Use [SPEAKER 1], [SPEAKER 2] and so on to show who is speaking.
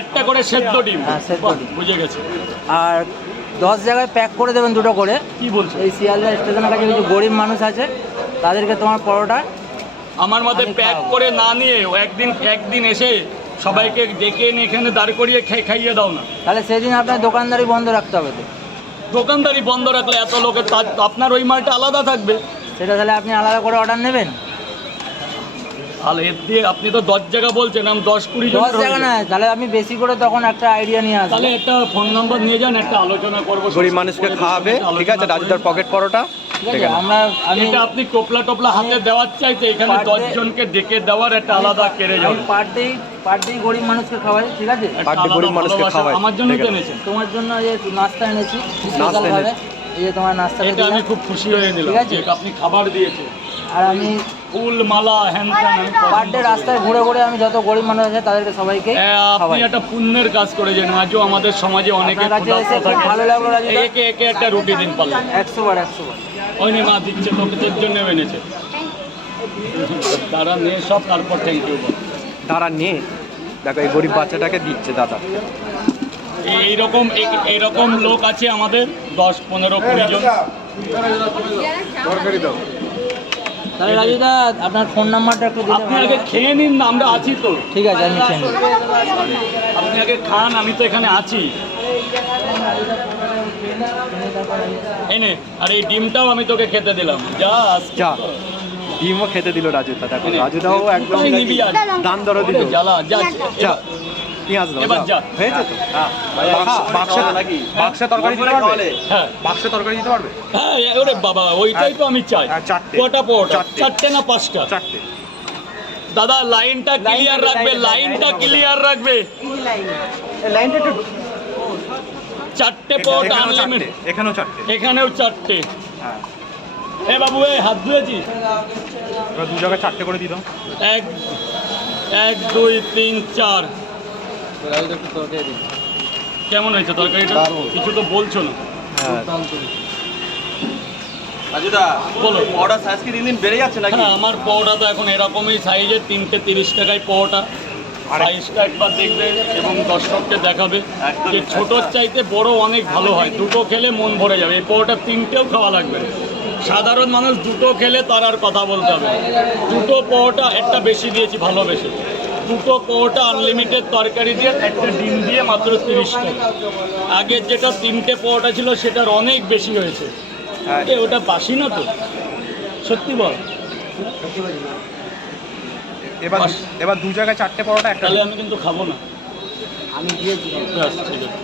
[SPEAKER 1] একটা করে সেদ্ধ ডিম।
[SPEAKER 2] হ্যাঁ,
[SPEAKER 1] বুঝে গেছে।
[SPEAKER 2] আর দশ জায়গায় প্যাক করে দেবেন দুটো করে।
[SPEAKER 1] কি বলছো
[SPEAKER 2] এই শিয়ালদা স্টেশনের কাছে কিছু গরিব মানুষ আছে। তাদেরকে তোমার পরোটা।
[SPEAKER 1] আমার মতে প্যাক করে না নিয়ে একদিন একদিন এসে সবাইকে ডেকে এনে এখানে দাঁড় করিয়ে খাই খাইয়ে দাও না।
[SPEAKER 2] তাহলে সেদিন আপনার দোকানদারি বন্ধ রাখতে হবে তো।
[SPEAKER 1] দোকানদারি বন্ধ রাখলে এত লোকের আপনার ওই মালটা আলাদা থাকবে।
[SPEAKER 2] সেটা তাহলে আপনি আলাদা করে অর্ডার নেবেন?
[SPEAKER 1] আর এর দিয়ে আপনি তো দশ জায়গা বলছেন আমি দশ কুড়ি জন
[SPEAKER 2] দশ জায়গা না তাহলে আমি বেশি করে তখন একটা আইডিয়া নিয়ে আসব।
[SPEAKER 1] তাহলে একটা ফোন নাম্বার নিয়ে যান একটা আলোচনা করব
[SPEAKER 3] গরিব মানুষকে খাওয়াবে। ঠিক আছে রাজুদার পকেট পরোটা।
[SPEAKER 2] ঠিক আছে আমরা আমি
[SPEAKER 1] এটা আপনি টোপলা টোপলা হাতে দেওয়ার চাইতে এখানে দশ জনকে ডেকে দেওয়ার একটা আলাদা কেড়ে যাবে
[SPEAKER 2] পার ডে পার ডে গরিব মানুষকে খাওয়াই ঠিক আছে?
[SPEAKER 3] গরিব মানুষকে
[SPEAKER 1] আমার জন্য
[SPEAKER 2] তোমার জন্য নাস্তা এনেছি
[SPEAKER 3] নাস্তা এনেছি।
[SPEAKER 2] এই যে তোমার নাস্তা
[SPEAKER 1] এটা আমি খুব খুশি হয়ে নিলাম।
[SPEAKER 2] ঠিক আছে।
[SPEAKER 1] আপনি খাবার দিয়েছে
[SPEAKER 2] আর আমি
[SPEAKER 1] ফুল মালা হ্যান
[SPEAKER 2] পার ডে রাস্তায় ঘুরে ঘুরে আমি যত গরিব মানুষ আছে তাদেরকে সবাইকে
[SPEAKER 1] হ্যাঁ, আপনি একটা পুণ্যের কাজ করেছেন। আজও আমাদের সমাজে অনেকে।
[SPEAKER 2] ভালো লাগল
[SPEAKER 1] একে একে একটা রুটি দিন পারলেন
[SPEAKER 2] একশো বার একশো বার।
[SPEAKER 1] ওই নে মা দিচ্ছে তোকে তোর জন্য এনেছে। তারা নিয়ে সব তারপর থ্যাংক ইউ
[SPEAKER 3] দাঁড়া নিয়ে দেখো এই গরিব বাচ্চাটাকে দিচ্ছে দাদা।
[SPEAKER 1] এইরকম এইরকম লোক আছে আমাদের দশ পনেরো কুড়ি জন।
[SPEAKER 2] তাহলে রাজুদা আপনার ফোন নাম্বারটা একটু
[SPEAKER 1] আপনি আগে খেয়ে নিন না আমরা আছি তো।
[SPEAKER 2] ঠিক আছে আমি খেয়ে
[SPEAKER 1] আপনি আগে খান আমি তো এখানে আছি। এনে আর এই ডিমটাও আমি তোকে খেতে দিলাম। যা
[SPEAKER 3] যা ডিমও খেতে দিল রাজুদা দেখো। রাজুদাও একদম
[SPEAKER 1] নিবি আর?
[SPEAKER 3] দান দরও দিল
[SPEAKER 1] জ্বালা যা।
[SPEAKER 3] যা। পেঁয়াজ দাও
[SPEAKER 1] এবার
[SPEAKER 3] যা
[SPEAKER 1] যা।
[SPEAKER 3] হয়েছে তো? বাক্সে বাক্সে তরকারি দিতে পারবে?
[SPEAKER 1] হ্যাঁ।
[SPEAKER 3] বাক্সে তরকারি দিতে পারবে?
[SPEAKER 1] হ্যাঁ ওরে বাবা ওইটাই তো আমি চাই।
[SPEAKER 3] হ্যাঁ, চারটে।
[SPEAKER 1] কটা পরোটা?
[SPEAKER 3] চারটে।
[SPEAKER 1] না পাঁচটা?
[SPEAKER 3] চারটে।
[SPEAKER 1] দাদা লাইনটা ক্লিয়ার রাখবে লাইনটা ক্লিয়ার রাখবে।
[SPEAKER 3] লাইনটা একটু
[SPEAKER 1] চারটে পরোটা
[SPEAKER 3] এখানেও চারটে।
[SPEAKER 1] আনলিমিটেড
[SPEAKER 3] এখানেও চারটে।
[SPEAKER 1] এখানেও চারটে।
[SPEAKER 3] হ্যাঁ।
[SPEAKER 1] এ বাবু এ হাত ধুয়েছি।
[SPEAKER 3] দু জায়গায় চারটে করে দিও
[SPEAKER 1] এক এক দুই তিন চার। কেমন হয়েছে তরকারিটা? কিছু তো বলছো না।
[SPEAKER 3] হ্যাঁ।
[SPEAKER 4] রাজুদা
[SPEAKER 1] বলো।
[SPEAKER 4] অর্ডার সাইজ কি দিন দিন বেড়ে যাচ্ছে নাকি?
[SPEAKER 1] হ্যাঁ আমার পরোটা তো এখন এরকমই সাইজের তিনটে তিরিশ টাকায় পরোটা। সাইজটা একবার দেখবে এবং দর্শককে দেখাবে। যে ছোটোর চাইতে বড় অনেক ভালো হয়। দুটো খেলে মন ভরে যাবে। এই পরোটা তিনটেও খাওয়া লাগবে। সাধারণ মানুষ দুটো খেলে তার আর কথা বলতে হবে দুটো পরোটা একটা বেশি দিয়েছি ভালোবেসে। দুটো পরোটা আনলিমিটেড তরকারি দিয়ে একটা ডিম দিয়ে মাত্র তিরিশ টাকা আগের যেটা তিনটে পরোটা ছিল সেটার অনেক বেশি হয়েছে।
[SPEAKER 3] হ্যাঁ।
[SPEAKER 1] ওটা বাসি না তো? সত্যি বল।
[SPEAKER 3] এবার এবার দু জায়গায় চারটে পরোটা একটা
[SPEAKER 1] তাহলে আমি কিন্তু খাব না।
[SPEAKER 2] আমি দিয়েছি।
[SPEAKER 1] ব্যাস ঠিক আছে।